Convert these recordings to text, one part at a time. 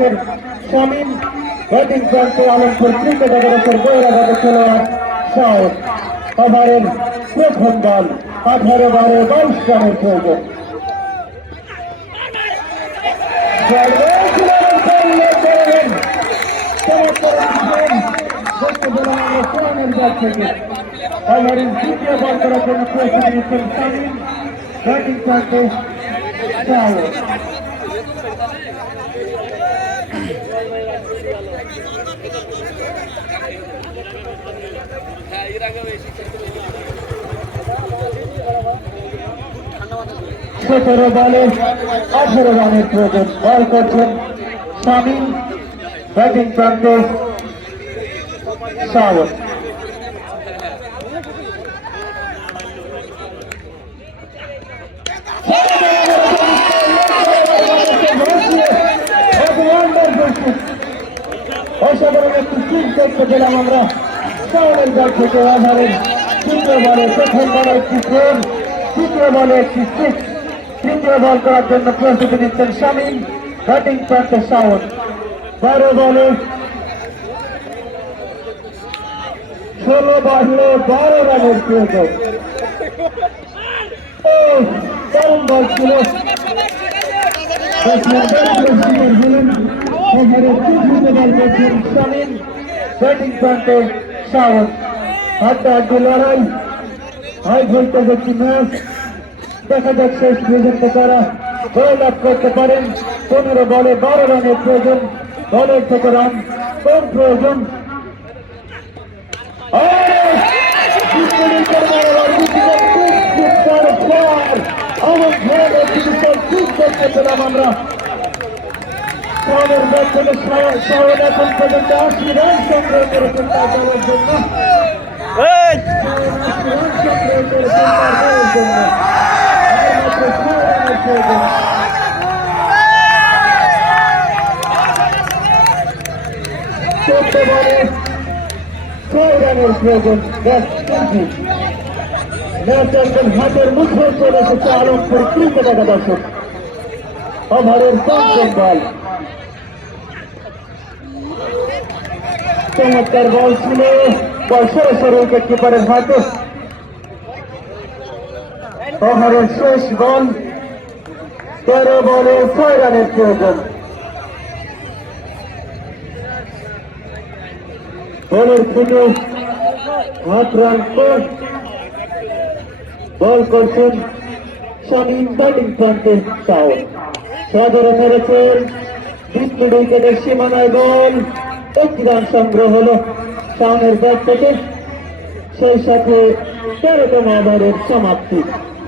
বাংলাদেশের শামীম, ব্যাটিং প্রান্তে আলমপুর ক্রিকেট একাদশের বহিরাগত খেলোয়াড় শাওন। ওভারের প্রথম বল 18-22 রানের প্রয়োজন। ওভারের দ্বিতীয় বল করার জন্য প্রস্তুতি নিচ্ছেন শামীম, ব্যাটিং প্রান্তে শাওন। সতেরো বলে 18 রানের প্রয়োজন। বল করছেন শামীম, ব্যাটিং প্রান্তে শাওন। অসাধারণ একটি কিক দেখতে পেলাম আমরা শাওনের দল থেকে। ওভারের তৃতীয় বলে প্রথম বলে একটি ফোর, তৃতীয় বলে একটি সিক্স। তৃতীয় বল করার জন্য প্রস্তুতি নিচ্ছেন শামীম, ব্যাটিং প্রান্তে শাওন। 12 বলে 12 রানের প্রয়োজন। দারুণ বল ছিল। শামীম, ব্যাটিং প্রান্তে শাওন। হাড্ডাহাড্ডি লড়াই, হাই ভোল্টেজ একটি ম্যাচ। দেখা যাক শেষ পর্যন্ত তারা জয় লাভ করতে পারেন। 15 বলে 12 রানের প্রয়োজন। দলের থেকে রান কম প্রয়োজন। দেখতে পেলাম আমরা শাওনের ব্যাট থেকে। শাওন এখন পর্যন্ত 80 রান সংগ্রহ করেছেন তার দলের জন্য। হাতের মুঠোয় চলে এসেছে আলমপুর ক্রিকেট একাদশ। ওভারের পঞ্চম বল। চমৎকার বল ছিল। বল সরাসরি উইকেট কিপারের হাতে। ওভারের শেষ বল। 13 বলে 6 রানের প্রয়োজন। বলের থেকে 8 রান পর বল করছেন শামীম, ব্যাটিং প্রান্তে শাওন। সাধারণ মেরেছেন, 20 উইকেটের সীমানায় বল। 1 রান সংগ্রহ হলো শাওনের ব্যাট থেকে। সেই সাথে 13তম ওভারের সমাপ্তি।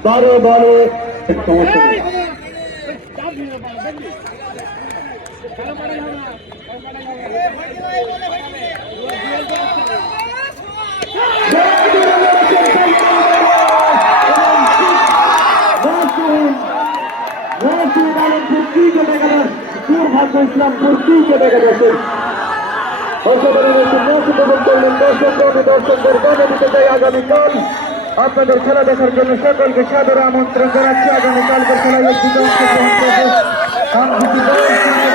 12 বলে ইসলামপুর ক্রিকেট একাদশের অসাধারণ একটি ম্যাচ উপভোগ করলেন দর্শকদের গণে দিতে চাই। আগামীকাল আপনাদের খেলা দেখার জন্য সকলকে সাদর আমন্ত্রণ জানাচ্ছি। আগামীকালকের খেলায় একদিকে অংশগ্রহণ করবে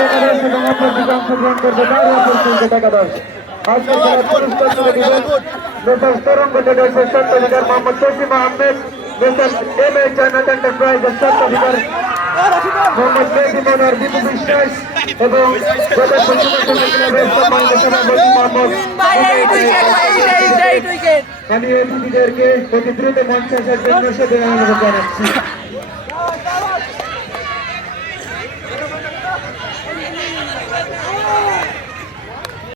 একাদশ এবং অপরদিকে অংশগ্রহণ করবে দারুয়াপুর ক্রিকেট একাদশ। আজকের খেলার পুরস্কার তুলে দিবেন মেসার তরঙ্গ ট্রেডার্সের স্বত্বাধিকার মোহাম্মদ তসিম আহমেদ, মেসার MA জান্নাত এন্টারপ্রাইজের স্বত্বাধিকার মোহাম্মদ মেহেদী মনোয়ার বিপু বিশ্বাস এবং ক্লাবের সম্মানিত সভাপতি মোহাম্মদ। আমি অতিথিদেরকে অতি দ্রুত মঞ্চে আসার জন্য সেদিন অনুরোধ জানাচ্ছি।